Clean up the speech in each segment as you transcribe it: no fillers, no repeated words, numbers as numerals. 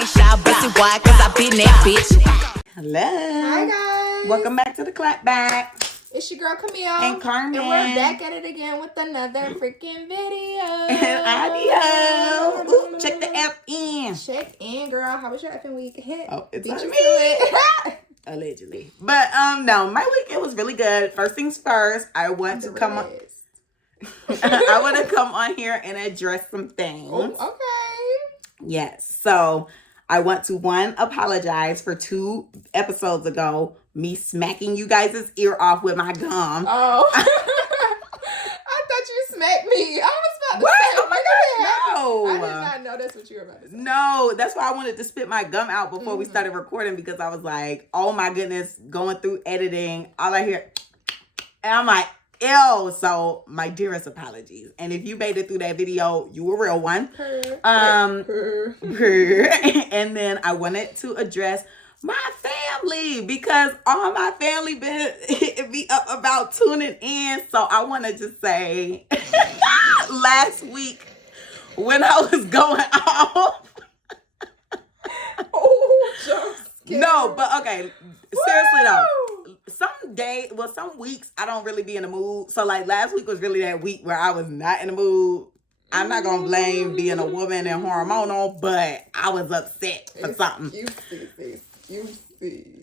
ain't shy, busy why? Cause I been that bitch. Hello. Hi guys. Welcome back to the Clapback. It's your girl Camille And Carmen. And we're back at it again with another freaking video. Audio. Ooh, check the F in. Check in, girl. How was your effing week? Oh, it's Beat on you me. to it. Allegedly. But no, my week, it was really good. First things first, I want to come on. I want to come on here and address some things. Oh, okay. Yes. So I want to, one, apologize for 2 episodes ago, me smacking you guys' ear off with my gum. Oh. I thought you smacked me. I was about to What? say, Oh my gosh, no. I did not know that's what you were about to say. No, that's why I wanted to spit my gum out before we started recording, because I was like, oh my goodness, going through editing, all I hear, and I'm like, ew. So my dearest apologies. And if you made it through that video, you a real one. And then I wanted to address my family, because all my family been hitting me up about tuning in. So I want to just say, last week when I was going off. Oh, just No, but okay. Seriously though. Some weeks I don't really be in the mood. So like last week was really that week where I was not in the mood. I'm not gonna blame being a woman and hormonal, but I was upset for something.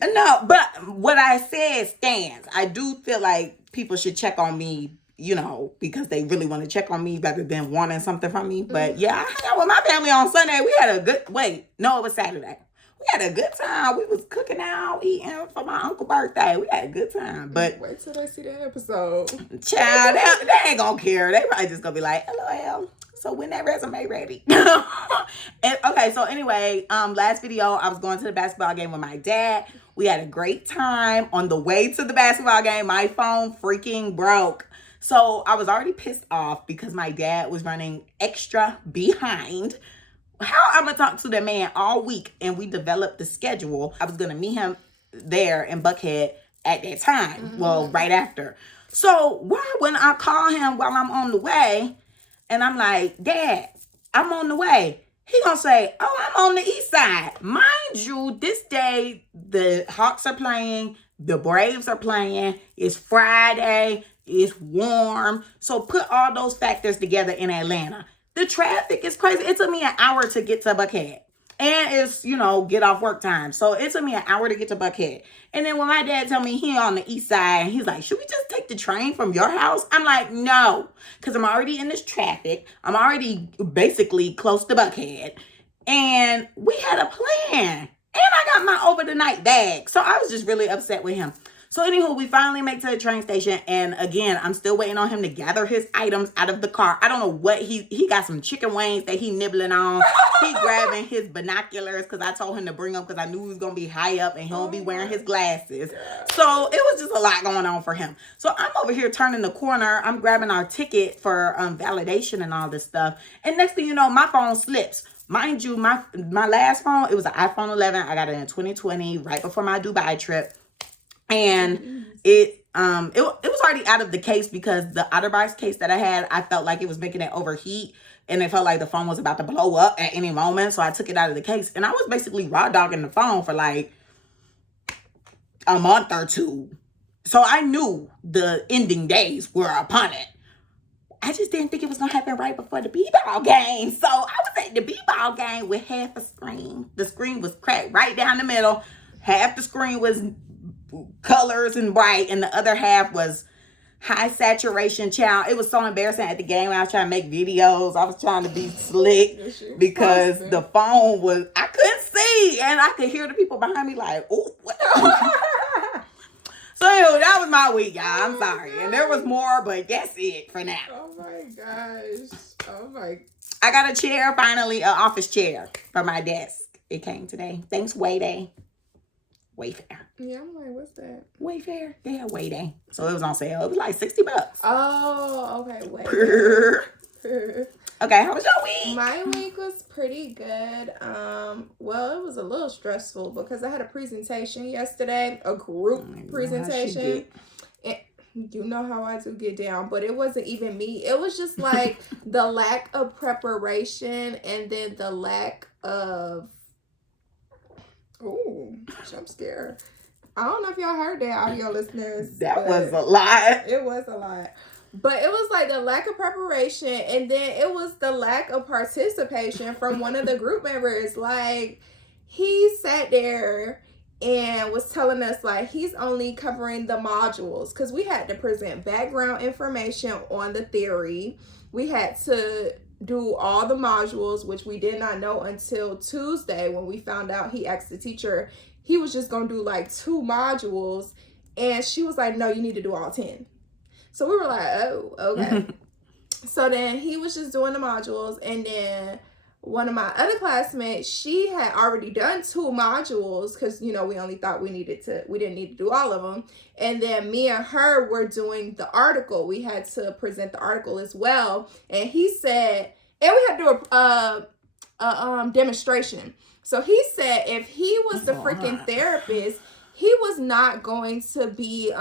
No, but what I said stands. I do feel like people should check on me, you know, because they really want to check on me rather than wanting something from me. But yeah, I hung out with my family on Sunday. We had a good, it was Saturday. We had a good time. We was cooking out, eating for my uncle's birthday. We had a good time. But wait till they see that episode. Child, they ain't gonna care. They probably just gonna be like, LOL. So when that resume ready? And, okay, so anyway, last video, I was going to the basketball game with my dad. We had a great time. On the way to the basketball game, my phone freaking broke. So I was already pissed off because my dad was running extra behind. How I'm gonna talk to that man all week, and we developed the schedule. I was gonna meet him there in Buckhead at that time. Well, right after. So why when I call him while I'm on the way, and I'm like, Dad, I'm on the way, he gonna say, oh, I'm on the east side. Mind you, this day the Hawks are playing, the Braves are playing, it's Friday, it's warm. So put all those factors together in Atlanta. The traffic is crazy. It took me an hour to get to Buckhead. And it's, get off work time. So it took me an hour to get to Buckhead. And then when my dad told me he on the east side, he's like, should we just take the train from your house? I'm like, no. Because I'm already in this traffic. I'm already basically close to Buckhead. And we had a plan. And I got my over the night bag. So I was just really upset with him. So anywho, we finally make to the train station, and again, I'm still waiting on him to gather his items out of the car. I don't know what he got some chicken wings that he nibbling on. He grabbing his binoculars because I told him to bring them because I knew he was going to be high up and he won't be wearing his glasses. So it was just a lot going on for him. So I'm over here turning the corner. I'm grabbing our ticket for validation and all this stuff. And next thing you know, my phone slips. Mind you, my last phone, it was an iPhone 11. I got it in 2020, right before my Dubai trip. And it was already out of the case because the OtterBox case that I had, I felt like it was making it overheat, and it felt like the phone was about to blow up at any moment. So I took it out of the case, and I was basically raw dogging the phone for like a month or 2. So I knew the ending days were upon it. I just didn't think it was going to happen right before the b-ball game. So I was at the b-ball game with half a screen. The screen was cracked right down the middle. Half the screen was colors and bright, and the other half was high saturation. Child, it was so embarrassing at the game when I was trying to make videos. I was trying to be slick because the phone was, I couldn't see, and I could hear the people behind me like, ooh. So anyway, that was my week, y'all. I'm sorry. And there was more, but that's it for now. Oh my gosh. Oh my. I got a chair, finally, an office chair for my desk. It came today. Thanks, Wayfair. Yeah, I'm like, what's that? Wayfair. They had Wayday. So it was on sale. It was like $60. Oh, okay. Wayfair. Okay, how was your week? My week was pretty good. Well, it was a little stressful because I had a presentation yesterday, a group presentation. And you know how I do get down, but it wasn't even me. It was just like the lack of preparation and then the lack of I'm scared. I don't know if y'all heard that, audio listeners. That was a lot. It was a lot. But it was like the lack of preparation, and then it was the lack of participation from one of the group members. Like, he sat there and was telling us, like, he's only covering the modules, because we had to present background information on the theory. We had to do all the modules, which we did not know until Tuesday when we found out. He asked the teacher, he was just going to do like 2 modules, and she was like, no, you need to do all 10. So we were like, oh, okay. So then he was just doing the modules, and then one of my other classmates, she had already done 2 modules, because, you know, we only thought we didn't need to do all of them. And then me and her were doing the article. We had to present the article as well. And he said, and we had to do a demonstration. So he said if he was the freaking therapist, he was not going to be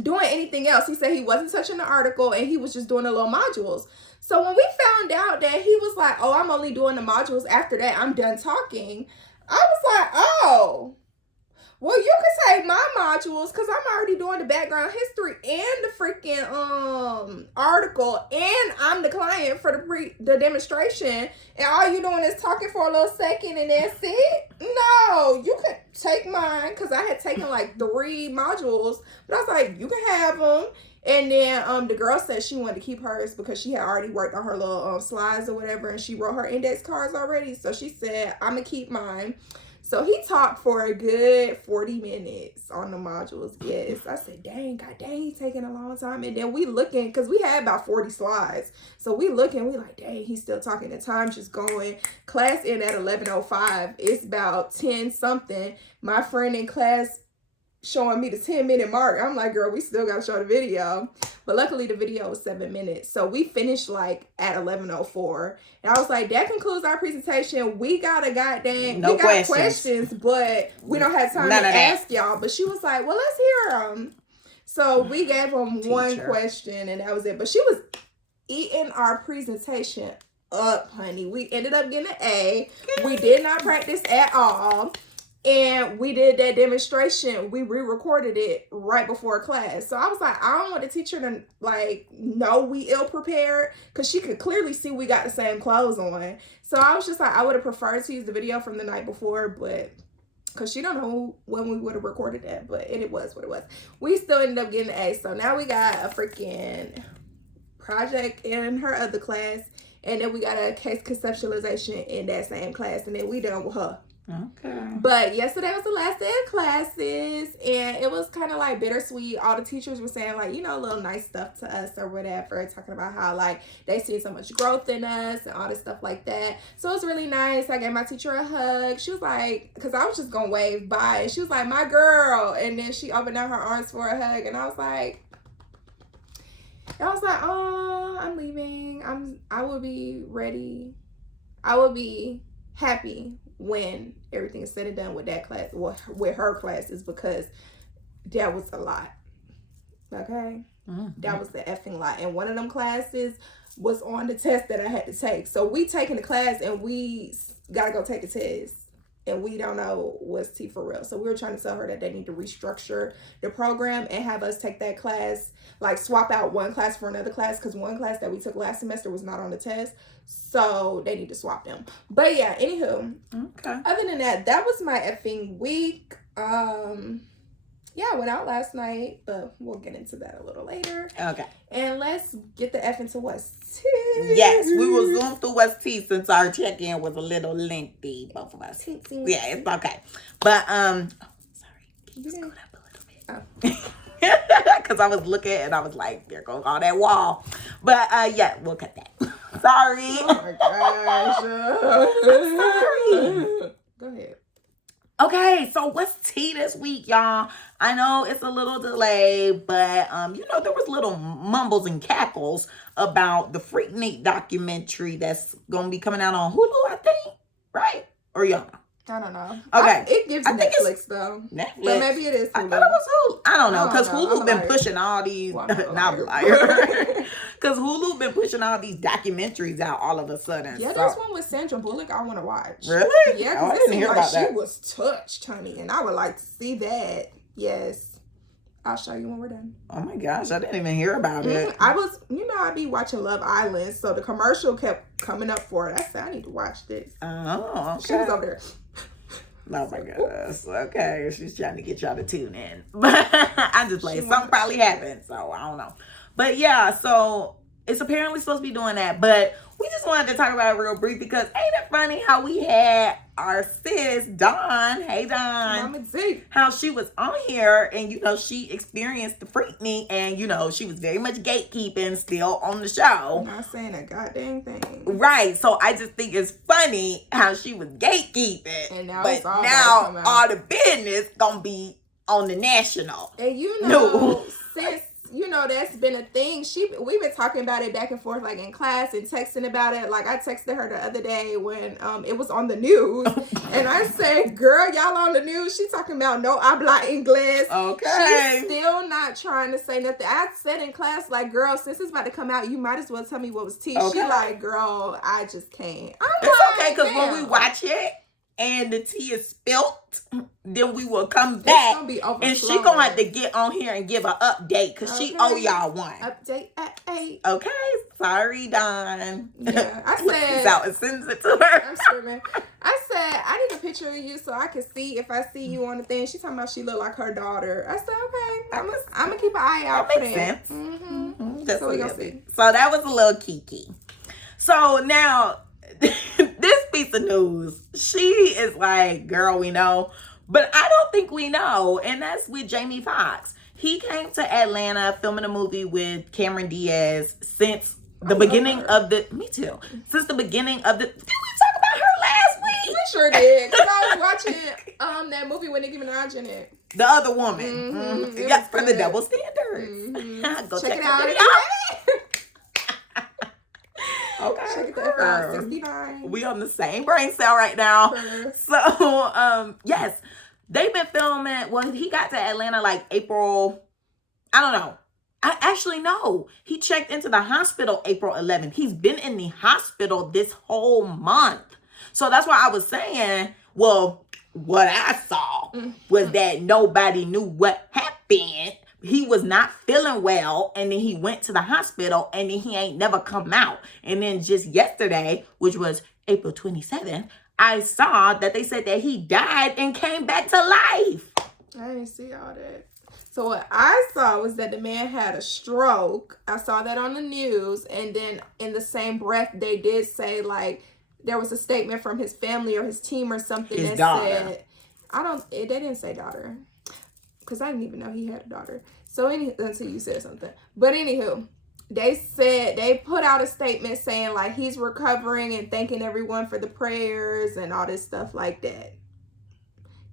doing anything else. He said he wasn't touching the article, and he was just doing the little modules. So when we found out that he was like, oh, I'm only doing the modules, after that I'm done talking, I was like, oh, well, you can take my modules, because I'm already doing the background history and the freaking article, and I'm the client for the demonstration, and all you doing is talking for a little second and that's it? No, you can take mine, because I had taken like 3 modules, but I was like, you can have them. And then the girl said she wanted to keep hers because she had already worked on her little slides or whatever, and she wrote her index cards already. So she said, I'm gonna keep mine. So he talked for a good 40 minutes on the modules. Yes. I said, dang, he's taking a long time. And then we looking, because we had about 40 slides. So we looking, we like, dang, he's still talking. The time's just going. Class in at 11:05. It's about 10 something. My friend in class showing me the 10-minute mark. I'm like, girl, we still gotta show the video. But luckily the video was 7 minutes. So we finished like at 11:04. And I was like, that concludes our presentation. We got a goddamn, we got questions, but we don't have time to ask y'all. But she was like, well, let's hear them. So we gave them one question, and that was it. But she was eating our presentation up, honey. We ended up getting an A. We did not practice at all. And we did that demonstration. We re-recorded it right before class. So I was like, I don't want the teacher to like know we ill-prepared, because she could clearly see we got the same clothes on. So I was just like, I would have preferred to use the video from the night before, but because she don't know when we would have recorded that, but it was what it was. We still ended up getting an A. So now we got a freaking project in her other class, and then we got a case conceptualization in that same class, and then we done with her. Okay. But yesterday was the last day of classes, and it was kind of like bittersweet. All the teachers were saying like, you know, little nice stuff to us or whatever, talking about how like they see so much growth in us and all this stuff like that. So it was really nice. I gave my teacher a hug. She was like, because I was just gonna wave bye, and she was like, my girl, and then she opened out her arms for a hug, and I was like, oh, I'm leaving. I will be ready. I will be happy when everything is said and done with that class, with her classes, because that was a lot. Okay? That was the effing lot. And one of them classes was on the test that I had to take. So we taking the class, and we gotta go take the test, and we don't know what's T for real. So we were trying to tell her that they need to restructure the program and have us take that class, like swap out one class for another class, because one class that we took last semester was not on the test. So they need to swap them. But yeah, anywho. Okay. Other than that, that was my effing week. Yeah, I went out last night, but we'll get into that a little later. Okay. And let's get the F into what's tea. Yes, we will zoom through what's tea since our check-in was a little lengthy, both of us. Yeah, it's okay. But sorry. Can you scoot up a little bit? Oh. Because I was looking and I was like, there goes all that wall. But yeah, we'll cut that. Sorry. Oh my gosh. I'm sorry. Go ahead. Okay, so what's tea this week, y'all? I know it's a little delayed, but you know, there was little mumbles and cackles about the Freaknik documentary that's gonna be coming out on Hulu, I think, right? Or y'all? I don't know. Okay. It gives Netflix though. Netflix. But maybe it is Hulu. I thought it was Hulu. I don't know. Because Hulu been liar. pushing all these. Well, not a liar. Because Hulu been pushing all these documentaries out all of a sudden. Yeah, there's one with Sandra Bullock I want to watch. Really? Yeah, I because didn't hear about that. She was touched, honey. And I would like to see that. Yes. I'll show you when we're done. Oh my gosh, I didn't even hear about it. I be watching Love Island, so the commercial kept coming up for it. I said, I need to watch this. Oh, okay. She was over there. Oh my goodness. Okay, she's trying to get y'all to tune in. But I'm just playing. Something probably happened, so I don't know. But yeah, so it's apparently supposed to be doing that. But we just wanted to talk about it real brief because ain't it funny how we had our sis, Dawn. Hey, Dawn. Mama Z. How she was on here and, you know, she experienced the Freaknik and, you know, she was very much gatekeeping still on the show. I'm not saying a goddamn thing. Right. So I just think it's funny how she was gatekeeping. And now but it's all now all the business gonna be on the national. And you know, since you know that's been a thing, we've been talking about it back and forth, like in class and texting about it. Like I texted her the other day when it was on the news, and I said, "Girl, y'all on the news? She talking about no habla inglés. Okay, she's still not trying to say nothing." I said in class, like, "Girl, since it's about to come out, you might as well tell me what was tea." Okay. She like, "Girl, I just can't." It's okay because when we watch it and the tea is spilt, then we will come back and she gonna have to get on here and give an update because she owe y'all one. Update at 8. Okay, sorry, Dawn. Yeah, I said. Out and sends it to her. I'm screaming. I said I need a picture of you so I can see if I see you on the thing. She talking about she look like her daughter. I said okay. I'm gonna keep an eye out for that. Makes sense. Mm-hmm. Just so we gonna see. So that was a little kiki. So now. This piece of news, she is like, girl, we know, but I don't think we know, and that's with Jamie Foxx. He came to Atlanta filming a movie with Cameron Diaz since the beginning of the, me too, since the beginning of the, did we talk about her last week? We sure did, because I was watching that movie with Nicki Minaj in it. The other woman. Mm-hmm. Yes, for the double standards. Mm-hmm. Go check it out. Okay. Check it out. 69. We on the same brain cell right now. So, yes, they've been filming. Well, he got to Atlanta like April. I don't know. I actually know. He checked into the hospital April 11th. He's been in the hospital this whole month. So that's why I was saying, well, what I saw was that nobody knew what happened. He was not feeling well, and then he went to the hospital, and then he ain't never come out. And then just yesterday, which was April 27th, I saw that they said that he died and came back to life. I didn't see all that. So what I saw was that the man had a stroke. I saw that on the news, and then in the same breath, they did say, like, there was a statement from his family or his team or something his that daughter. said, they didn't say daughter. Because I didn't even know he had a daughter. So until you said something. But anywho, they put out a statement saying like he's recovering and thanking everyone for the prayers and all this stuff like that.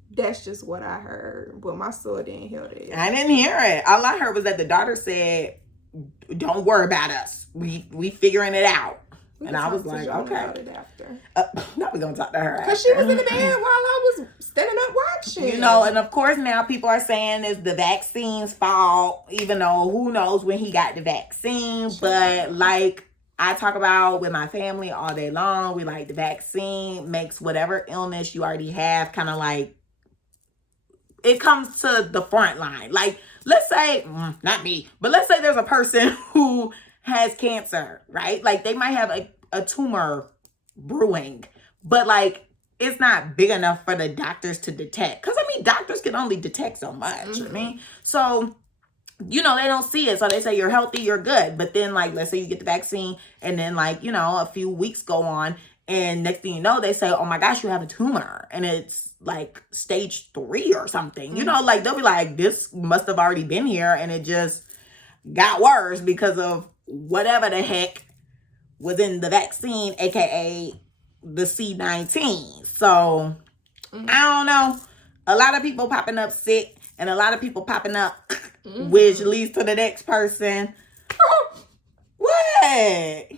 That's just what I heard. But my soul didn't hear that. I didn't hear it. All I heard was that the daughter said, "Don't worry about us. We figuring it out." And I was like, okay. Now we're going to talk to her. Because she was in the bed while I was standing up watching. You know, and of course now people are saying it's the vaccine's fault, even though who knows when he got the vaccine. Sure. But like I talk about with my family all day long, we like the vaccine makes whatever illness you already have kind of like, it comes to the front line. Like, let's say, not me, but let's say there's a person who has cancer, right? Like they might have a tumor brewing, but like it's not big enough for the doctors to detect. Because I mean, doctors can only detect so much. I mean, so you know, they don't see it. So they say you're healthy, you're good. But then like, let's say you get the vaccine and then like, you know, a few weeks go on and next thing you know, they say, oh my gosh, you have a tumor and it's like stage 3 or something. You know, like they'll be like, this must have already been here and it just got worse because of whatever the heck was in the vaccine, aka the C-19. So I don't know. A lot of people popping up sick and a lot of people popping up, which leads to the next person. What?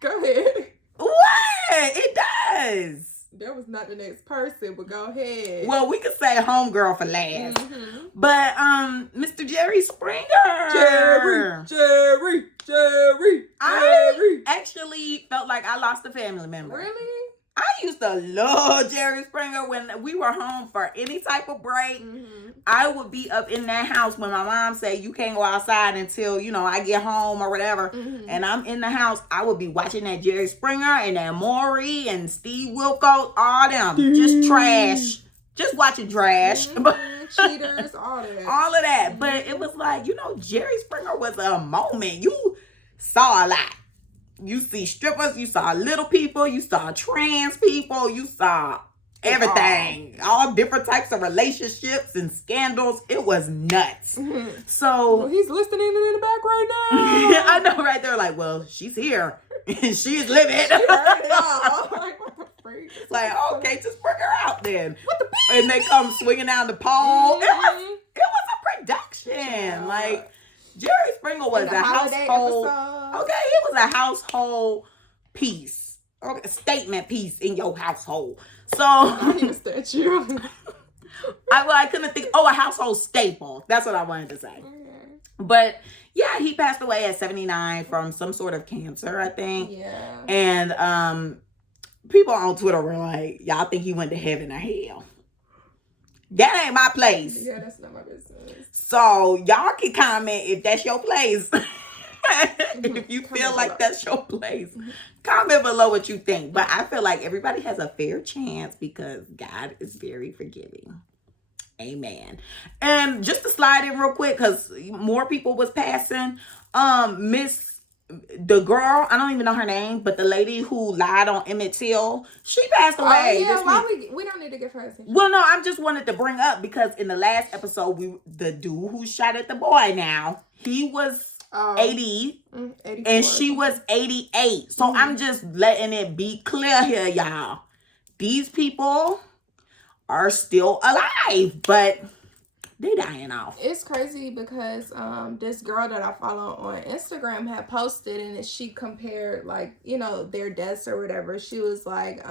Go ahead. What? It does. That was not the next person, but go ahead. Well, we could say homegirl for last. Mm-hmm. But Mr. Jerry Springer. Jerry. I actually felt like I lost a family member. Really? I used to love Jerry Springer when we were home for any type of break. Mm-hmm. I would be up in that house when my mom said, you can't go outside until, you know, I get home or whatever. Mm-hmm. And I'm in the house. I would be watching that Jerry Springer and that Maury and Steve Wilkos, all them. Just trash. Just watching trash. Mm-hmm. Cheaters, all that. All of that. But it was like, you know, Jerry Springer was a moment. You saw a lot. You see strippers, you saw little people, you saw trans people, you saw everything. All different types of relationships and scandals. It was nuts. Mm-hmm. So well, he's listening in the back right now. I know, right there, like, well, she's here. And she's living. She heard it all. Like, what the freak? Like, okay, just bring her out then. What the beef? And they come swinging down the pole. Mm-hmm. It was a production. Yeah. Like, Jerry Springer was a household. Episode. Okay, it was a household piece. Okay, a statement piece in your household. So I need a statue. I couldn't think. Oh, a household staple. That's what I wanted to say. Okay. But yeah, he passed away at 79 from some sort of cancer, I think. Yeah. And people on Twitter were like, y'all think he went to heaven or hell? That ain't my place. Yeah, that's not my business. So y'all can comment if that's your place. If you feel like that's your place, comment below what you think. But I feel like everybody has a fair chance because God is very forgiving. Amen. And just to slide in real quick, because more people was passing. The girl, I don't even know her name, but the lady who lied on Emmett Till, she passed away. Oh, yeah, why we don't need to give her attention. Well, no, I just wanted to bring up because in the last episode, the dude who shot at the boy now, he was 80 and she was 88. So I'm just letting it be clear here, y'all. These people are still alive, but they dying off. It's crazy because this girl that I follow on Instagram had posted and she compared, like, you know, their deaths or whatever. She was like,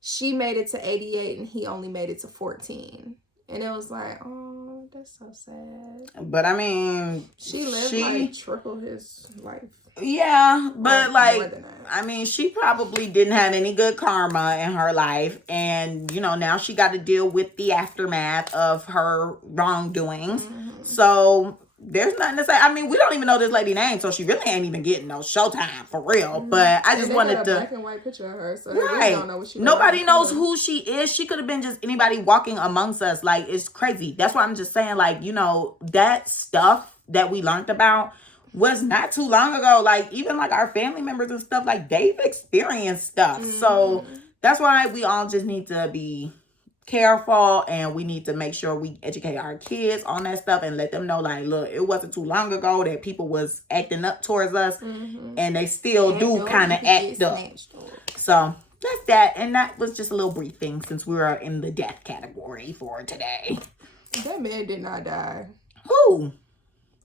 she made it to 88 and he only made it to 14. And it was like, oh, that's so sad. But I mean, she lived like triple his life. Yeah, but like, I mean, she probably didn't have any good karma in her life. And, you know, now she got to deal with the aftermath of her wrongdoing. Mm-hmm. So there's nothing to say. I mean, we don't even know this lady's name, so she really ain't even getting no showtime for real. Mm-hmm. But I just wanted to. Black and white picture of her, so right. Really don't know what she Nobody knows who she is. She could have been just anybody walking amongst us. Like, it's crazy. That's why I'm just saying, like, you know, that stuff that we learned about was not too long ago. Like, even like our family members and stuff, like, they've experienced stuff. Mm-hmm. So that's why we all just need to be careful, and we need to make sure we educate our kids on that stuff and let them know, like, look, it wasn't too long ago that people was acting up towards us, and they still do kind of act up. So that's that, and that was just a little briefing since we were in the death category for today. That man did not die. Who?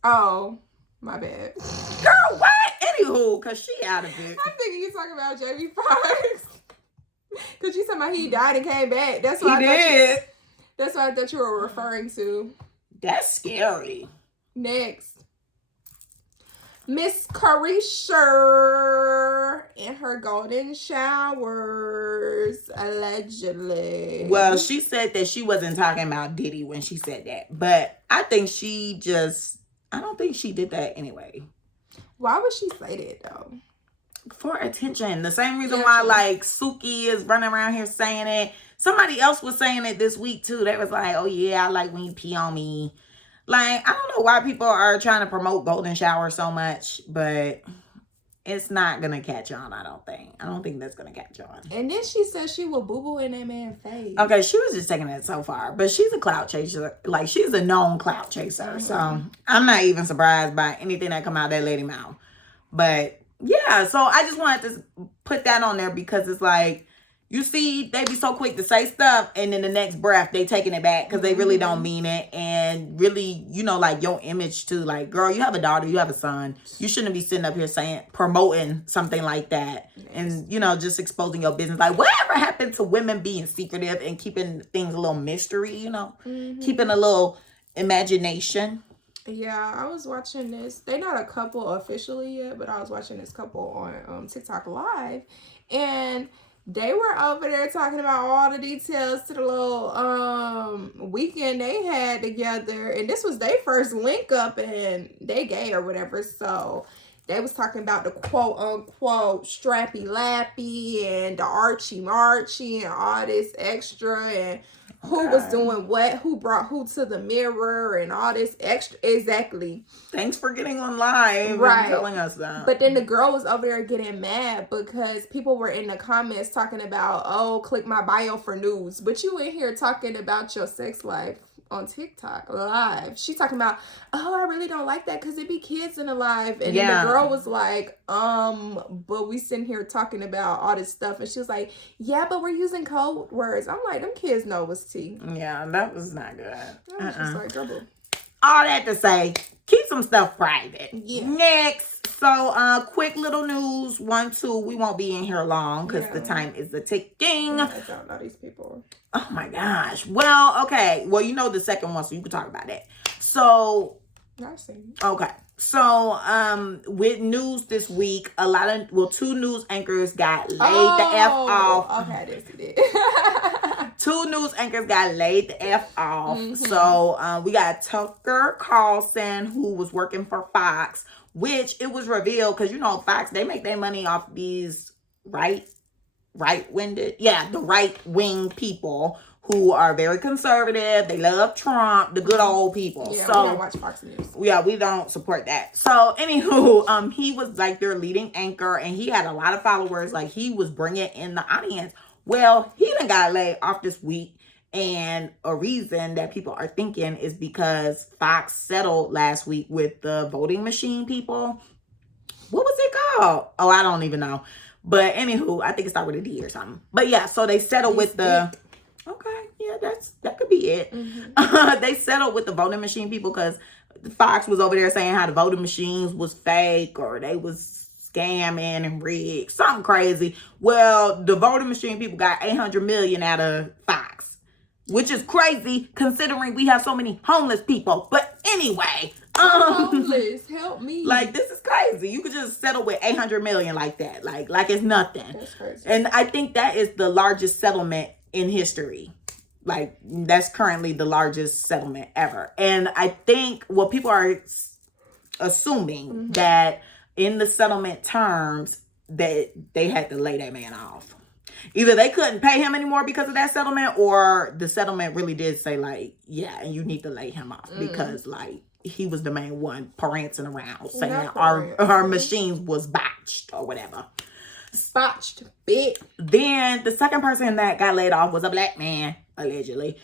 Oh, my bad. Girl, what? Anywho, because she out of it. I'm thinking you talking about Jamie Foxx. Because you talking about he died and came back. That's what that's what I thought you were referring to. That's scary. Next. Miss Carisha in her golden showers, allegedly. Well, she said that she wasn't talking about Diddy when she said that. But I think I don't think she did that anyway. Why would she say that, though? For attention. The same reason why, like, Suki is running around here saying it. Somebody else was saying it this week, too. They was like, oh, yeah, I like when you pee on me. Like, I don't know why people are trying to promote golden shower so much, but it's not going to catch on, I don't think. I don't think that's going to catch on. And then she said she will boo-boo in that man's face. Okay, she was just taking it so far. But she's a clout chaser. Like, she's a known clout chaser. Mm-hmm. So, I'm not even surprised by anything that come out of that lady mouth. But yeah, so I just wanted to put that on there because it's like, you see, they be so quick to say stuff, and then the next breath, they taking it back because they really don't mean it. And really, you know, like your image too. Like, girl, you have a daughter, you have a son. You shouldn't be sitting up here promoting something like that. And, you know, just exposing your business. Like, whatever happened to women being secretive and keeping things a little mystery, you know? Keeping a little imagination. Yeah, I was watching this. They're not a couple officially yet, but I was watching this couple on TikTok Live, and they were over there talking about all the details to the little weekend they had together, and this was their first link up, and they gay or whatever. So they was talking about the quote unquote strappy lappy and the archy marchy and all this extra, and who was doing what, who brought who to the mirror, and all this extra. Exactly. Thanks for getting on live and telling us that. But then the girl was over there getting mad because people were in the comments talking about, oh, click my bio for news. But you in here talking about your sex life on TikTok Live. She talking about, oh, I really don't like that because it be kids in the live. And then the girl was like, but we sitting here talking about all this stuff. And she was like, yeah, but we're using code words. I'm like, them kids know what's tea. Yeah, that was not good. I was just like, trouble. All that to say, keep some stuff private. Yeah. Next. So, quick little news. 1, 2. We won't be in here long because the time is ticking. I don't know these people. Oh my gosh. Well, okay. Well, you know the second one, so you can talk about that. So, I see. Okay. So, with news this week, 2 news anchors got laid the F off. Okay, I did see that. 2 news anchors got laid the F off. So, we got Tucker Carlson, who was working for Fox, which it was revealed, because, you know, Fox, they make their money off these the right-wing people who are very conservative. They love Trump, the good old people. Yeah, so, we don't watch Fox News. Yeah, we don't support that. So, anywho, he was like their leading anchor, and he had a lot of followers. Like, he was bringing in the audience. Well, he done got laid off this week, and a reason that people are thinking is because Fox settled last week with the voting machine people. What was it called? Oh, I don't even know. But anywho, I think it started with a D or something. But yeah, so they settled with the... Okay, yeah, that could be it. They settled with the voting machine people because Fox was over there saying how the voting machines was fake or they was scamming and rigged, something crazy. Well, the voting machine people got $800 million out of Fox, which is crazy considering we have so many homeless people. But anyway, homeless, help me. Like, this is crazy. You could just settle with $800 million like that, like it's nothing. That's crazy. And I think that is the largest settlement in history. Like, that's currently the largest settlement ever. And I think what people are assuming that in the settlement terms that they had to lay that man off. Either they couldn't pay him anymore because of that settlement, or the settlement really did say, like, yeah, and you need to lay him off because, like, he was the main one prancing around saying our machines was botched or whatever. Botched bit. Then the second person that got laid off was a black man, allegedly.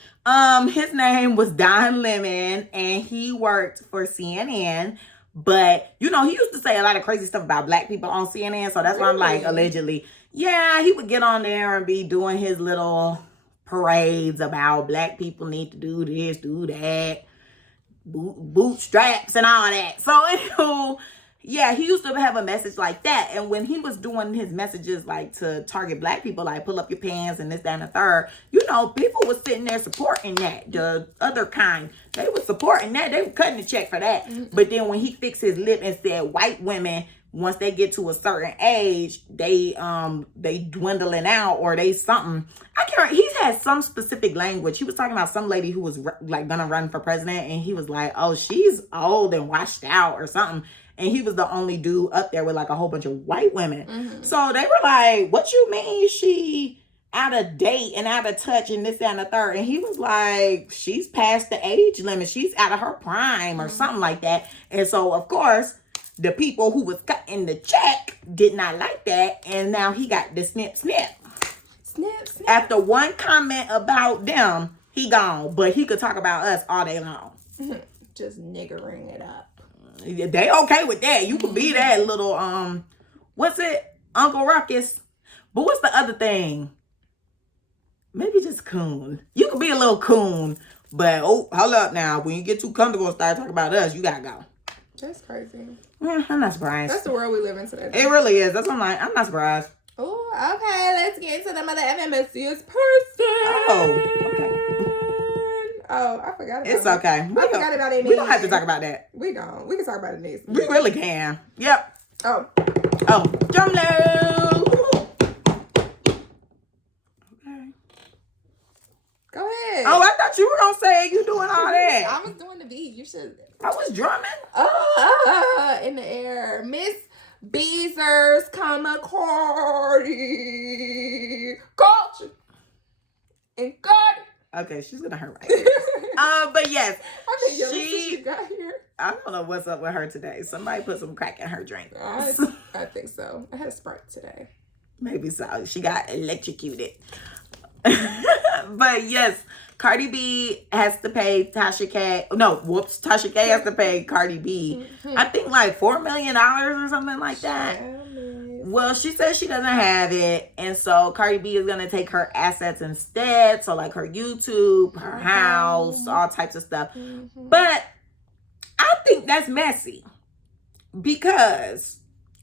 His name was Don Lemon, and he worked for CNN. But, you know, he used to say a lot of crazy stuff about black people on CNN, so that's why I'm like, allegedly. Yeah, he would get on there and be doing his little parades about black people need to do this, do that, bootstraps and all that. So, anywho, yeah, he used to have a message like that. And when he was doing his messages, like, to target black people, like, pull up your pants and this, that, and the third, you know, people was sitting there supporting that. The other kind, they were supporting that. They were cutting the check for that. But then when he fixed his lip and said white women, once they get to a certain age, they dwindling out or they something. I can't. He had some specific language. He was talking about some lady who was like gonna run for president, and he was like, "Oh, she's old and washed out or something." And he was the only dude up there with like a whole bunch of white women. So they were like, "What you mean she out of date and out of touch and this, that, and the third?" And he was like, "She's past the age limit. She's out of her prime or something like that." And so, of course, the people who was cutting the check did not like that. And now he got the snip. After one comment about them, he gone. But he could talk about us all day long. Just niggering it up. They okay with that. You could be that little, what's it? Uncle Ruckus. But what's the other thing? maybe just coon. You could be a little coon, but hold up now. When you get too comfortable and start talking about us, you gotta go. That's crazy. Yeah, I'm not surprised. That's the world we live in today. It really is. That's what I'm like. I'm not surprised. Oh, okay. Let's get into the mother effing Messiest Person. Oh, okay. Oh, I forgot about it. It's okay. I forgot about it. We don't have to talk about that. We don't. We can talk about it next week. We really can. Yep. Oh, drum roll. Okay. Go ahead. Oh, I thought you were gonna say you doing all that. I was doing the beat. You should. I was drumming. In the air. Miss Beezers, Cardi, Culture, and Cardi. Okay, she's gonna hurt right here. But yes, she got here. I don't know what's up with her today. Somebody put some crack in her drink. I think so. I had a Sprite today. Maybe so. She got electrocuted. But yes, Cardi B has to pay Tasha K. No, whoops. Tasha K has to pay Cardi B. I think like $4 million or something like that. Well, she says she doesn't have it. And so Cardi B is going to take her assets instead. So like her YouTube, her house, all types of stuff. But I think that's messy. Because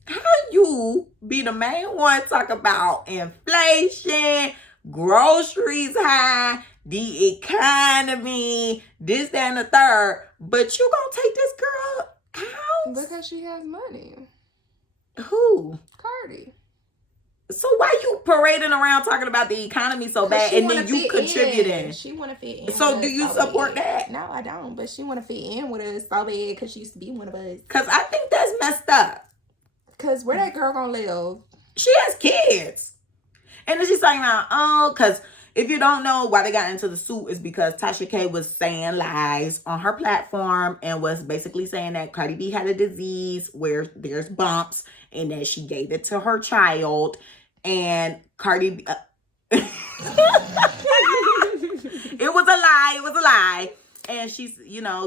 how you be the main one talk about inflation, groceries high, the economy, this, that, and the third, but you gonna take this girl out? Because she has money. Who? Cardi. So why you parading around talking about the economy so bad and then you contributing? She want to fit in. So do you support that? No, I don't. But she want to fit in with us so bad because she used to be one of us. Because I think that's messed up. Because where that girl gonna live? She has kids. And then she's talking about, because if you don't know why they got into the suit is because Tasha K was saying lies on her platform and was basically saying that Cardi B had a disease where there's bumps and that she gave it to her child. And Cardi B... it was a lie. It was a lie. And she's,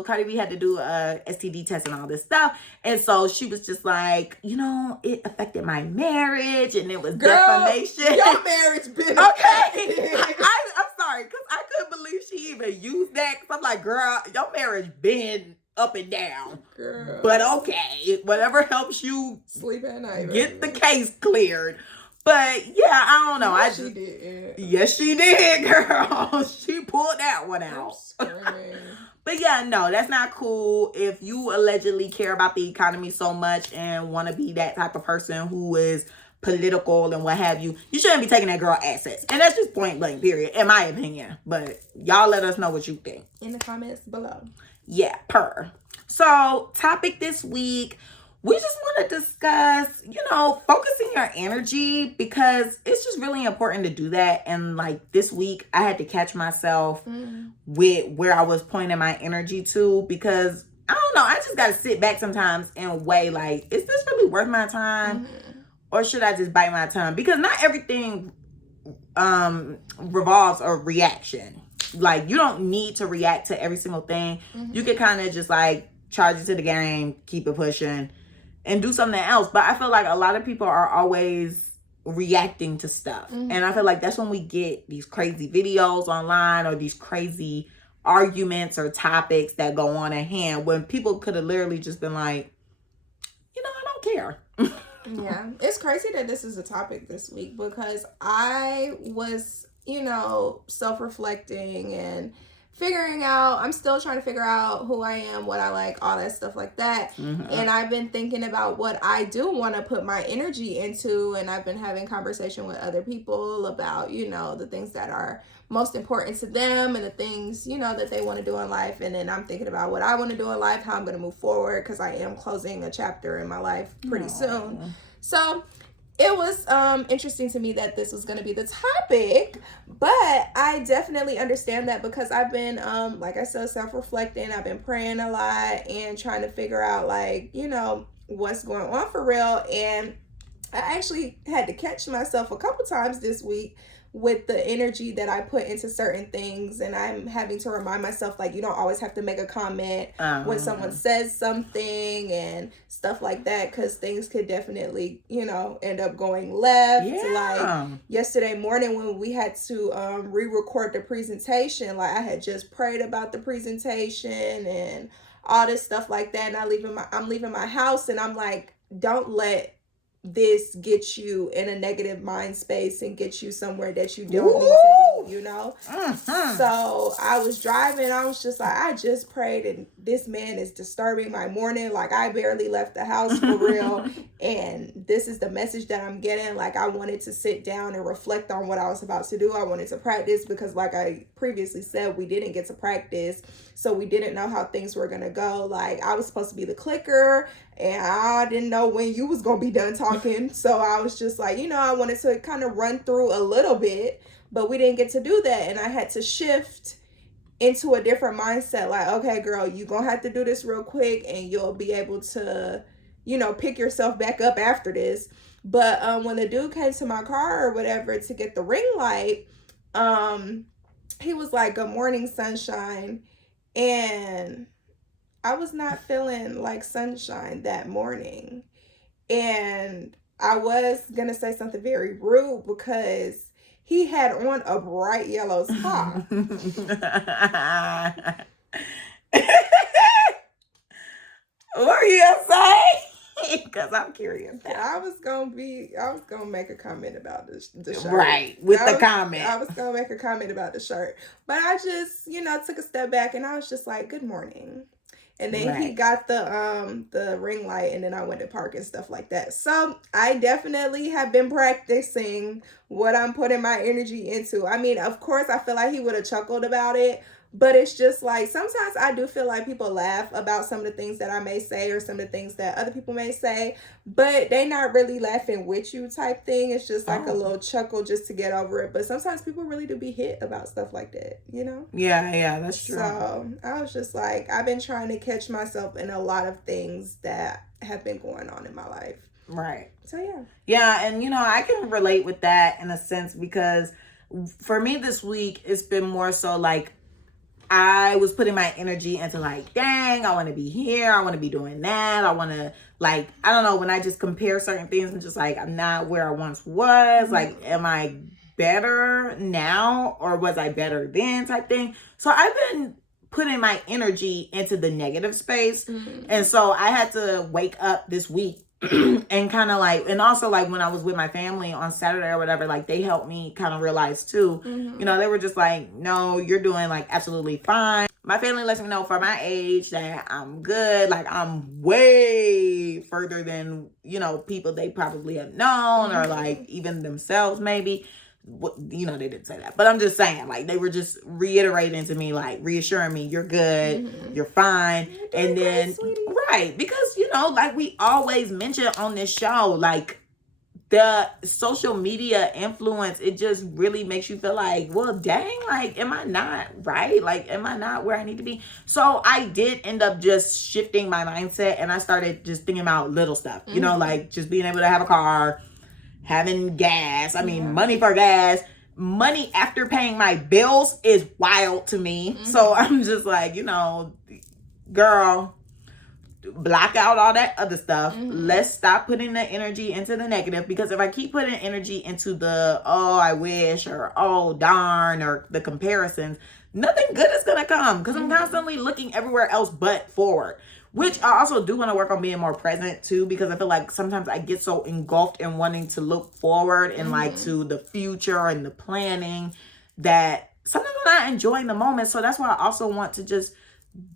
Cardi B had to do a STD test and all this stuff. And so she was just like, it affected my marriage and it was defamation. Your marriage been okay. I'm sorry, because I couldn't believe she even used that. Because I'm like, girl, your marriage been up and down. Girl. But okay, whatever helps you sleep at night. Get the case cleared. But yeah, I don't know. She did. Yes, she did, girl. She pulled that one out. But yeah, no, that's not cool. If you allegedly care about the economy so much and want to be that type of person who is political and what have you, you shouldn't be taking that girl assets. And that's just point blank, period, in my opinion. But y'all let us know what you think in the comments below. Yeah, So, topic this week. We just want to discuss, focusing your energy because it's just really important to do that. And like this week, I had to catch myself with where I was pointing my energy to because I don't know. I just got to sit back sometimes and weigh like, is this really worth my time or should I just bite my tongue? Because not everything revolves a reaction. Like you don't need to react to every single thing. You can kind of just like charge it to the game, keep it pushing. And do something else. But I feel like a lot of people are always reacting to stuff. And I feel like that's when we get these crazy videos online or these crazy arguments or topics that go on at hand when people could have literally just been like, I don't care. Yeah. It's crazy that this is a topic this week because I was, self-reflecting and I'm still trying to figure out who I am, what I like, all that stuff like that. And I've been thinking about what I do want to put my energy into. And I've been having conversation with other people about, the things that are most important to them and the things, that they want to do in life. And then I'm thinking about what I want to do in life, how I'm going to move forward because I am closing a chapter in my life pretty soon. So it was interesting to me that this was going to be the topic, but I definitely understand that because I've been, like I said, self-reflecting. I've been praying a lot and trying to figure out, like, what's going on for real. And I actually had to catch myself a couple times this week with the energy that I put into certain things, and I'm having to remind myself, like, you don't always have to make a comment when someone says something and stuff like that, because things could definitely, you know, end up going left. Like yesterday morning when we had to re-record the presentation, like I had just prayed about the presentation and all this stuff like that, and I'm leaving my house, and I'm like, don't let this get you in a negative mind space and get you somewhere that you don't need to be, you know? So I was driving, I was just like, I just prayed, and this man is disturbing my morning. Like, I barely left the house for real. And this is the message that I'm getting. Like, I wanted to sit down and reflect on what I was about to do. I wanted to practice because, like I previously said, we didn't get to practice. So we didn't know how things were going to go. Like, I was supposed to be the clicker, and I didn't know when you was going to be done talking. So I was just like, you know, I wanted to kind of run through a little bit, but we didn't get to do that. And I had to shift into a different mindset. Like, okay, girl, you're going to have to do this real quick, and you'll be able to, you know, pick yourself back up after this. But when the dude came to my car or whatever to get the ring light, he was like, good morning, sunshine. And I was not feeling like sunshine that morning. And I was going to say something very rude because he had on a bright yellow top. What are you going to say? Because I'm curious. I was gonna make a comment about the shirt. Right, with the comment. I was gonna make a comment about the shirt. But I just, you know, took a step back, and I was just like, good morning. And then he got the ring light, and then I went to park and stuff like that. So I definitely have been practicing what I'm putting my energy into. I mean, of course, I feel like he would have chuckled about it. But it's just like, sometimes I do feel like people laugh about some of the things that I may say or some of the things that other people may say, but they not really laughing with you type thing. It's just like a little chuckle just to get over it. But sometimes people really do be hit about stuff like that, you know? Yeah, that's true. So I was just like, I've been trying to catch myself in a lot of things that have been going on in my life. Right. So yeah. Yeah, and you know, I can relate with that in a sense, because for me this week, it's been more so like, I was putting my energy into like, dang, I want to be here. I want to be doing that. I want to, like, I don't know, when I just compare certain things, I'm just like, I'm not where I once was. Like, am I better now, or was I better then type thing? So I've been putting my energy into the negative space. And so I had to wake up this week and kind of like, and also like when I was with my family on Saturday or whatever, like they helped me kind of realize too, you know, they were just like, no, you're doing like absolutely fine. My family lets me know for my age that I'm good. Like, I'm way further than, you know, people they probably have known or like even themselves maybe. You know, they didn't say that, but I'm just saying, like, they were just reiterating to me, like, reassuring me, you're good, you're fine. And then, right, because, you know, like we always mention on this show, like, the social media influence, it just really makes you feel like, well, dang, like, am I not right? Like, am I not where I need to be? So I did end up just shifting my mindset, and I started just thinking about little stuff, you know, like just being able to have a car, having gas. I mean, money for gas. Money after paying my bills is wild to me. So I'm just like, you know, girl, block out all that other stuff. Let's stop putting the energy into the negative, because if I keep putting energy into the, oh, I wish, or oh, darn, or the comparisons, nothing good is going to come, because I'm constantly looking everywhere else but forward. Which I also do want to work on being more present too, because I feel like sometimes I get so engulfed in wanting to look forward and like to the future and the planning that sometimes I'm not enjoying the moment. So that's why I also want to just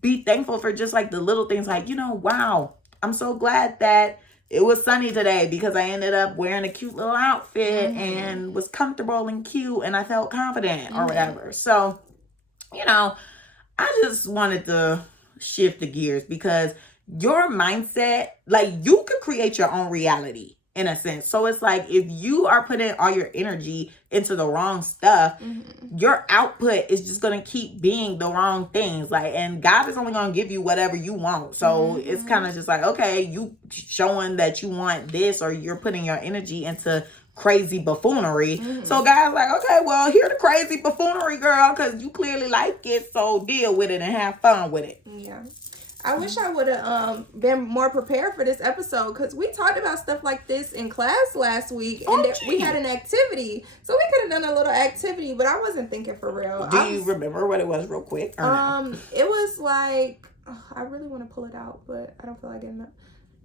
be thankful for just like the little things, like, you know, wow, I'm so glad that it was sunny today because I ended up wearing a cute little outfit and was comfortable and cute and I felt confident or whatever. So, you know, I just wanted to shift the gears, because your mindset, like, you could create your own reality in a sense. So it's like, if you are putting all your energy into the wrong stuff, your output is just going to keep being the wrong things. Like, and God is only going to give you whatever you want. So it's kind of just like, okay, you showing that you want this, or you're putting your energy into crazy buffoonery. So guys like, okay, well, here's the crazy buffoonery, girl, because you clearly like it, so deal with it and have fun with it. Yeah. I wish I would have been more prepared for this episode, because we talked about stuff like this in class last week, and we had an activity, so we could have done a little activity, but I wasn't thinking for real. Do you remember what it was real quick? It was like, I really want to pull it out, but I don't feel like getting it,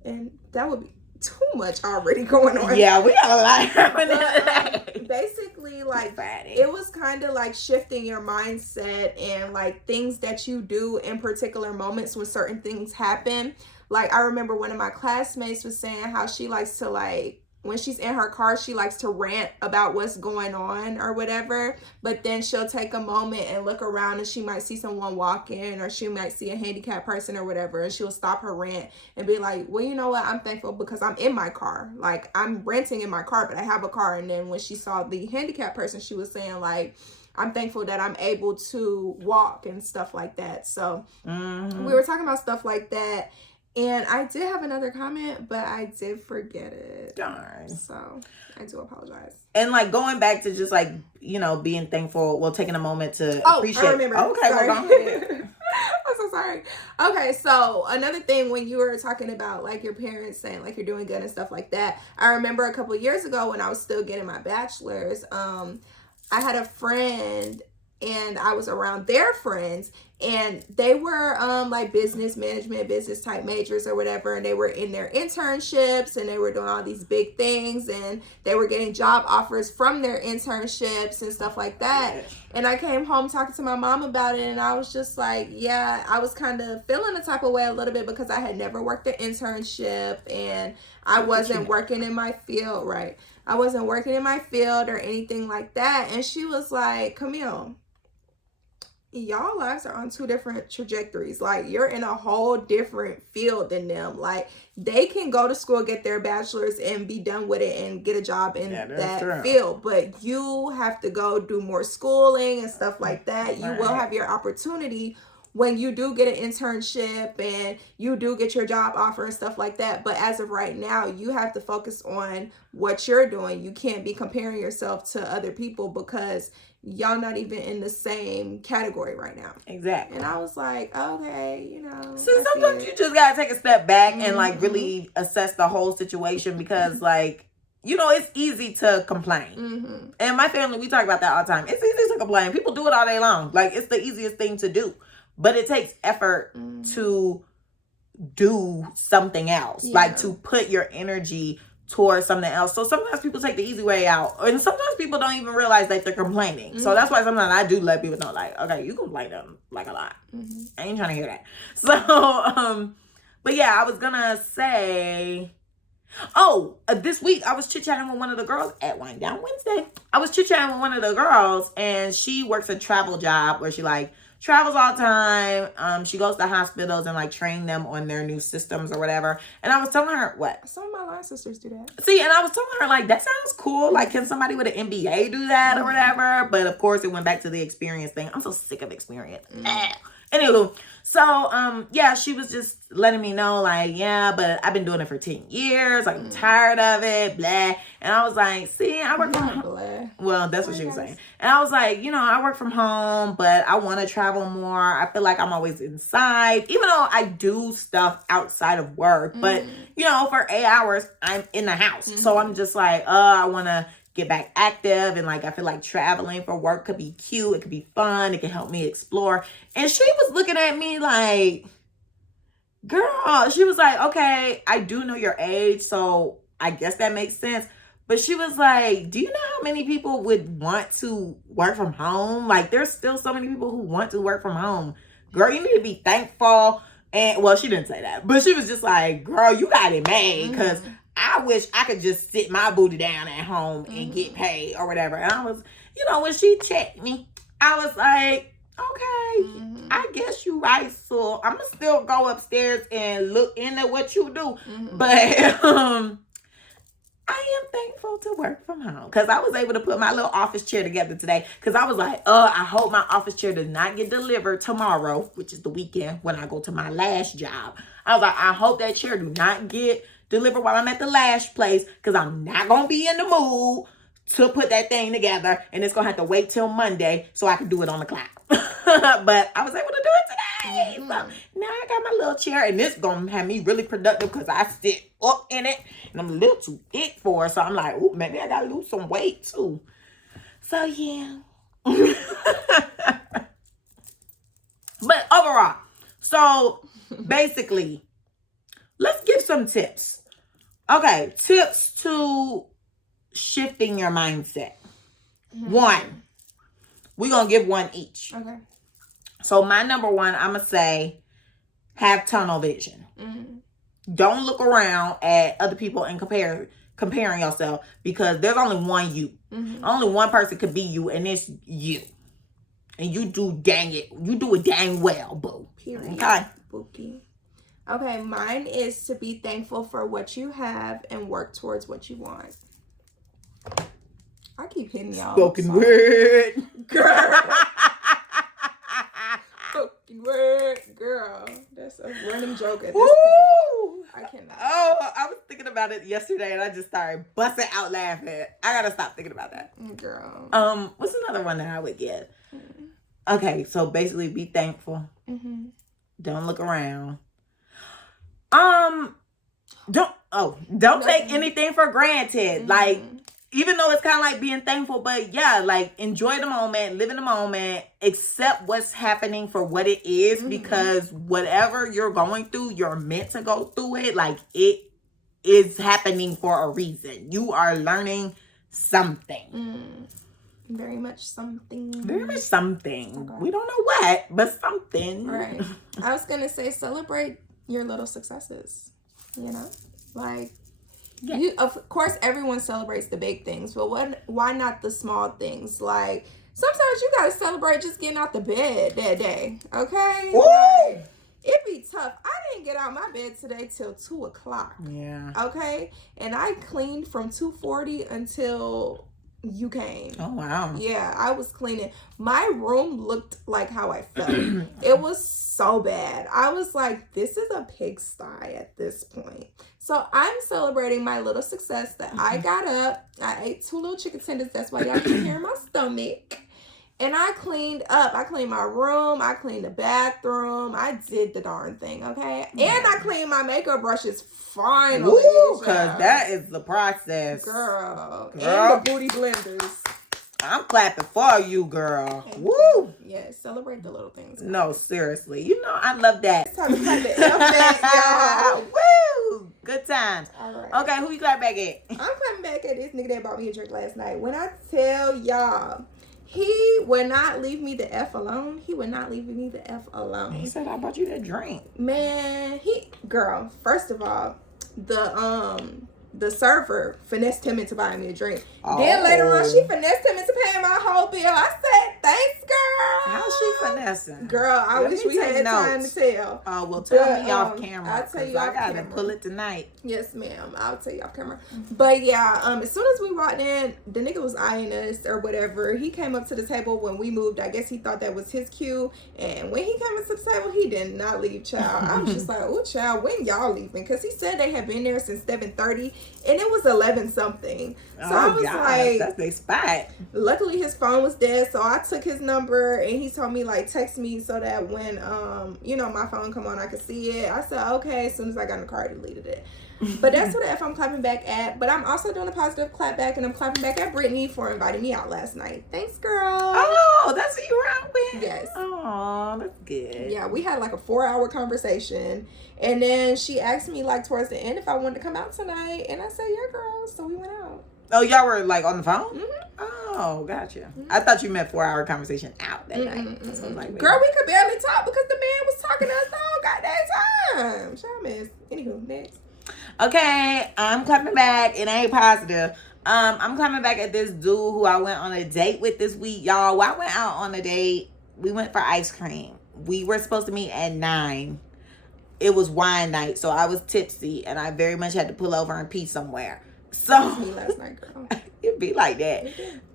and that would be too much already going on. Yeah, we got a lot happening. Basically, like, it was kind of like shifting your mindset and like things that you do in particular moments when certain things happen. Like, I remember one of my classmates was saying how she likes to, like, when she's in her car, she likes to rant about what's going on or whatever, but then she'll take a moment and look around, and she might see someone walking, or she might see a handicapped person or whatever, and she'll stop her rant and be like, well, you know what, I'm thankful because I'm in my car. Like, I'm ranting in my car, but I have a car. And then when she saw the handicapped person, she was saying, like, I'm thankful that I'm able to walk and stuff like that. So we were talking about stuff like that. And I did have another comment, but I did forget it. Darn. So I do apologize. And like going back to just like, you know, being thankful, well, taking a moment to appreciate. I remember. Okay, sorry. well, go ahead. I'm so sorry. Okay, so another thing, when you were talking about like your parents saying like you're doing good and stuff like that, I remember a couple years ago when I was still getting my bachelor's, I had a friend, and I was around their friends, and they were like business management, business type majors or whatever, and they were in their internships, and they were doing all these big things, and they were getting job offers from their internships and stuff like that. And I came home talking to my mom about it, and I was just like, yeah, I was kind of feeling the type of way a little bit because I had never worked an internship, and I wasn't working in my field, right? I wasn't working in my field or anything like that. And she was like, Camille, y'all lives are on two different trajectories. Like, you're in a whole different field than them. Like, they can go to school, get their bachelor's, and be done with it and get a job in that field. But you have to go do more schooling and stuff like that. You will have your opportunity when you do get an internship and you do get your job offer and stuff like that. But as of right now, you have to focus on what you're doing. You can't be comparing yourself to other people because y'all not even in the same category right now. Exactly. And I was like, okay, you know. So sometimes you just gotta take a step back and like really assess the whole situation, because like, you know, it's easy to complain. And my family, we talk about that all the time. It's easy to complain. People do it all day long. Like, it's the easiest thing to do. But it takes effort to do something else, like to put your energy towards something else. So sometimes people take the easy way out, and sometimes people don't even realize that they're complaining. So that's why sometimes I do let people know, like, okay, you complain like a lot. I ain't trying to hear that. So, but yeah, I was gonna say, this week I was chit-chatting with one of the girls at Wind Down Wednesday. I was chit-chatting with one of the girls, and she works a travel job where she like travels all the time. She goes to hospitals and like train them on their new systems or whatever. And I was telling her, what? Some of my line sisters do that. See, and I was telling her, like, that sounds cool. Like, can somebody with an MBA do that or whatever? But of course, it went back to the experience thing. I'm so sick of experience. Anywho, so, yeah, she was just letting me know, like, yeah, but I've been doing it for 10 years. Like, I'm tired of it, blah. And I was like, see, I work from home. Well, that's what she was saying. And I was like, you know, I work from home, but I want to travel more. I feel like I'm always inside, even though I do stuff outside of work. But, you know, for 8 hours, I'm in the house. So I'm just like, I want to get back active, and like I feel like traveling for work could be cute, it could be fun, it can help me explore. And she was looking at me like, girl, she was like, okay, I do know your age, so I guess that makes sense. But she was like, do you know how many people would want to work from home? Like, there's still so many people who want to work from home. Girl, you need to be thankful. And well, she didn't say that, but she was just like, girl, you got it made, because I wish I could just sit my booty down at home and get paid or whatever. And I was, you know, when she checked me, I was like, okay, I guess you right. So I'm going to still go upstairs and look into what you do. But I am thankful to work from home, because I was able to put my little office chair together today, because I was like, I hope my office chair does not get delivered tomorrow, which is the weekend when I go to my last job. I was like, I hope that chair do not get deliver while I'm at the lash place because I'm not going to be in the mood to put that thing together. And it's going to have to wait till Monday so I can do it on the clock. But I was able to do it today. So now I got my little chair. And this going to have me really productive because I sit up in it. And I'm a little too thick for it. So I'm like, ooh, maybe I got to lose some weight too. So yeah. But overall, so basically, let's give some tips. Okay, tips to shifting your mindset. One, we're going to give one each. Okay. So my number one, I'm going to say, have tunnel vision. Don't look around at other people and comparing yourself because there's only one you. Only one person could be you, and it's you. And you do it dang well, boo. Period. Okay. Bookie. Okay, mine is to be thankful for what you have and work towards what you want. I keep hitting y'all. Spoken word. Girl. Spoken word. Girl. That's a running joke at this point. I cannot. Oh, I was thinking about it yesterday and I just started busting out laughing. I gotta stop thinking about that. Girl. What's another one that I would give? Okay, so basically be thankful. Don't look around. Don't take anything for granted. Like, even though it's kind of like being thankful, but yeah, like enjoy the moment, live in the moment, accept what's happening for what it is, because whatever you're going through, you're meant to go through it. Like, it is happening for a reason. You are learning something. Very much something. Very much something. Okay. We don't know what, but something. Right. I was going to say, celebrate your little successes. You know? Like, of course, everyone celebrates the big things, but why not the small things? Like, sometimes you got to celebrate just getting out the bed that day. Okay? Like, it'd be tough. I didn't get out my bed today till 2 o'clock. Yeah. Okay? And I cleaned from 2:40 until you came. Oh, wow. Yeah, I was cleaning. My room looked like how I felt. It was so bad. I was like, this is a pigsty at this point. So I'm celebrating my little success that I got up. I ate 2 little chicken tenders. That's why y'all can hear my stomach. And I cleaned up. I cleaned my room. I cleaned the bathroom. I did the darn thing, okay? And I cleaned my makeup brushes finally. Because that is the process. Girl. And the booty blenders. I'm clapping for you, girl. Woo! Yeah, celebrate the little things. No, seriously. You know, I love that. It's time to clap the F back, y'all. Woo! Good times. All right. Okay, who you clap back at? I'm clapping back at this nigga that bought me a drink last night. When I tell y'all, he would not leave me the F alone. He would not leave me the F alone. He said, I bought you that drink. Man, girl, first of all, the server finessed him into buying me a drink. Oh. Then later on, she finessed him into paying my whole bill. I said, thanks, girl. How's she finessing? Girl, I wish we had time to tell. Oh, well, tell me off camera. I'll tell you off camera. I got to pull it tonight. Yes, ma'am. I'll tell you off camera. But yeah, as soon as we walked in, the nigga was eyeing us or whatever. He came up to the table when we moved. I guess he thought that was his cue. And when he came up to the table, he did not leave, child. I was just like, oh, child, when y'all leaving? Because he said they had been there since 7:30. And it was 11 something. So I was like, that's their spot. Luckily his phone was dead, so I took his number and he told me like text me so that when my phone come on I could see it. I said okay. As soon as I got in the car, I deleted it. But that's what F I'm clapping back at. But I'm also doing a positive clap back, and I'm clapping back at Brittany for inviting me out last night. Thanks, girl. Oh, that's who you were out with? Yes. Oh, that's good. Yeah, we had like a 4-hour conversation, and then she asked me like towards the end if I wanted to come out tonight, and I said yeah, girl. So we went out. Oh, y'all were like on the phone? Oh, gotcha. I thought you meant 4-hour conversation out that night. So I was like, girl, we could barely talk because the man was talking to us the whole goddamn time. Shout miss. Anywho, next. Okay, I'm clapping back. It ain't positive. I'm clapping back at this dude who I went on a date with this week, y'all. Well, I went out on a date. We went for ice cream. We were supposed to meet at 9. It was wine night, so I was tipsy, and I very much had to pull over and pee somewhere. So that was me last night, girl. It'd be like that.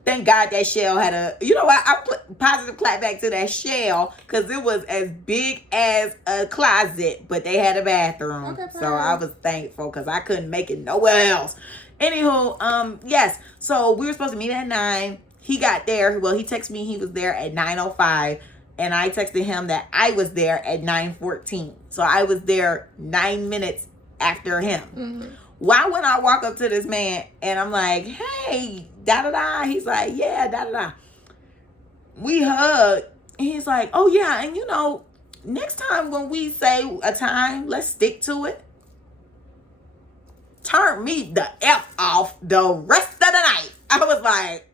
Thank God that shell had a, you know what? I put positive clap back to that shell because it was as big as a closet, but they had a bathroom. Okay, so I was thankful because I couldn't make it nowhere else. Anywho, yes. So we were supposed to meet at 9. He got there. Well, he texted me he was there at 9:05. And I texted him that I was there at 9:14. So I was there 9 minutes after him. Mm-hmm. Why when I walk up to this man and I'm like, hey, da-da-da. He's like, yeah, da-da-da. We hug. And he's like, oh, yeah. And, you know, next time when we say a time, let's stick to it. Turn me the F off the rest of the night. I was like,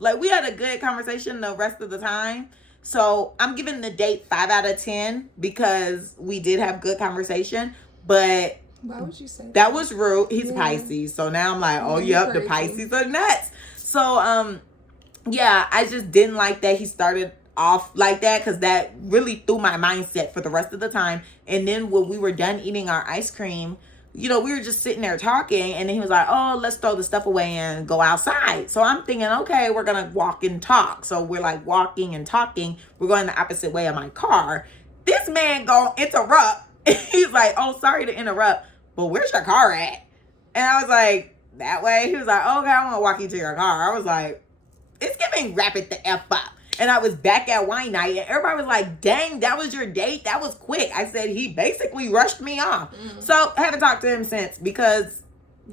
like we had a good conversation the rest of the time. So I'm giving the date 5 out of 10 because we did have good conversation. But why would you say that? That was rude. He's Pisces. So now I'm like, oh, yep, the Pisces are nuts. So, yeah, I just didn't like that he started off like that because that really threw my mindset for the rest of the time. And then when we were done eating our ice cream, you know, we were just sitting there talking and then he was like, oh, let's throw the stuff away and go outside. So I'm thinking, okay, we're going to walk and talk. So we're like walking and talking. We're going the opposite way of my car. This man gonna interrupt. He's like, oh, sorry to interrupt, but where's your car at? And I was like, that way. He was like, okay, I want to walk you to your car. I was like, it's giving rapid the F up. And I was back at wine night and everybody was like, dang, that was your date? That was quick. I said, he basically rushed me off. So I haven't talked to him since because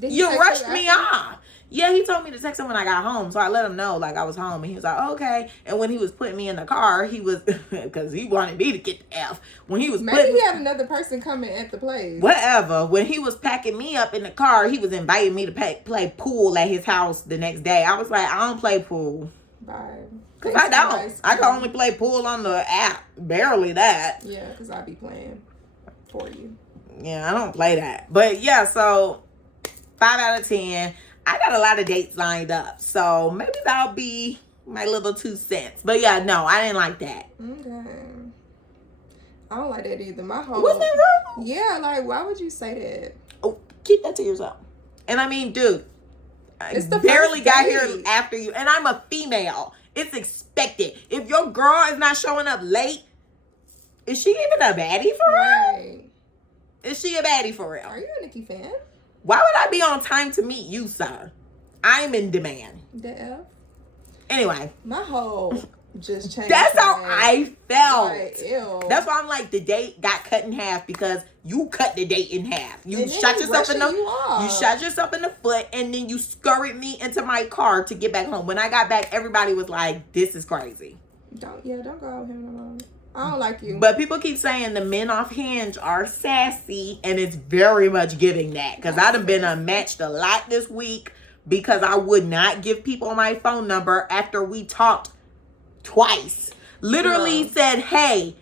you rushed me off. Yeah, he told me to text him when I got home. So I let him know like I was home. And he was like, okay. And when he was putting me in the car, he was, because he wanted me to get the F. When he was maybe he had another person coming at the place. Whatever. When he was packing me up in the car, he was inviting me to play pool at his house the next day. I was like, I don't play pool. Bye. Because I don't. I can only play pool on the app. Barely that. Yeah, because I be playing for you. Yeah, I don't play that. But yeah, so 5 out of 10. I got a lot of dates lined up. So maybe that'll be my little 2 cents. But yeah, no, I didn't like that. Okay. I don't like that either. My whole... Was that rude? Yeah, like, why would you say that? Oh, keep that to yourself. And I mean, dude, It's the barely got date. here after you. And I'm a female. It's expected. If your girl is not showing up late, is she even a baddie for real? Right. Is she a baddie for real? Are you a Nicki fan? Why would I be on time to meet you, sir? I'm in demand. The F? Anyway. My whole just changed. That's how I felt. Like, ew. That's why I'm like, the date got cut in half because you cut the date in half. You shot yourself in the you shot yourself in the foot and then you scurried me into my car to get back home. When I got back, everybody was like, this is crazy. Don't go out here no more. I don't like you. But people keep saying the men off Hinge are sassy and it's very much giving that. Because I done been unmatched a lot this week because I would not give people my phone number after we talked twice. Literally said, hey,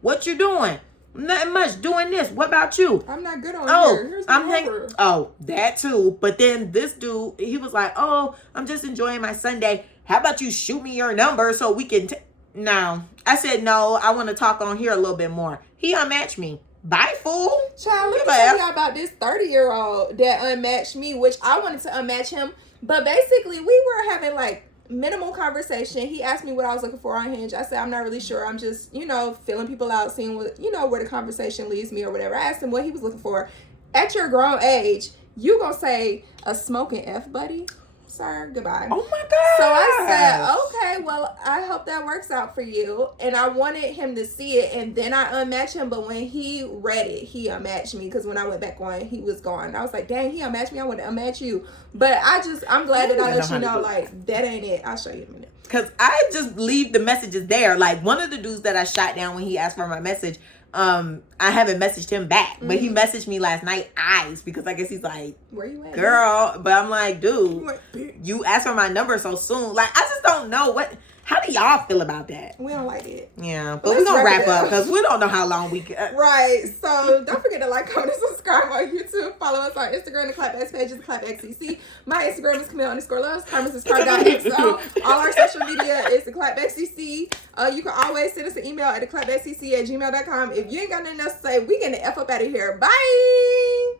what you doing? Nothing much, doing this. What about you? I'm not good on here. Here's my number. Oh, that too. But then this dude, he was like, oh, I'm just enjoying my Sunday. How about you shoot me your number so we can... No. I said, no, I want to talk on here a little bit more. He unmatched me. Bye, fool. Child, let me tell y'all about this 30-year-old that unmatched me, which I wanted to unmatch him. But basically, we were having like minimal conversation. He asked me what I was looking for on Hinge. I said, I'm not really sure. I'm just, feeling people out, seeing what, where the conversation leads me or whatever. I asked him what he was looking for. At your grown age, you gonna say a smoking F buddy? Sir, goodbye. Oh my God. So I said, okay, well, I hope that works out for you. And I wanted him to see it, and then I unmatched him. But when he read it, he unmatched me, because when I went back on, he was gone. I was like, dang, he unmatched me. I want to unmatch you. But I'm glad that I let you know, like, that ain't it. I'll show you in a minute. Because I just leave the messages there. Like, one of the dudes that I shot down when he asked for my message, I haven't messaged him back, but he messaged me last night, eyes, because I guess he's like, where you at, girl? But I'm like, dude, you asked for my number so soon. Like, I just don't know how do y'all feel about that? We don't like it. Yeah, but we're gonna wrap up because we don't know how long we can. Right. So don't forget to like, comment, and subscribe on YouTube. Follow us on Instagram. The Clapback page is theclapbackcc. My Instagram is Camille_loves. Carmen's is car.xo. All our social media is theclapbackcc. You can always send us an email at theclapbackcc@gmail.com. If you ain't got nothing else to say, we getting the F up out of here. Bye.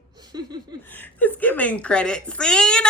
It's giving credit. Scene.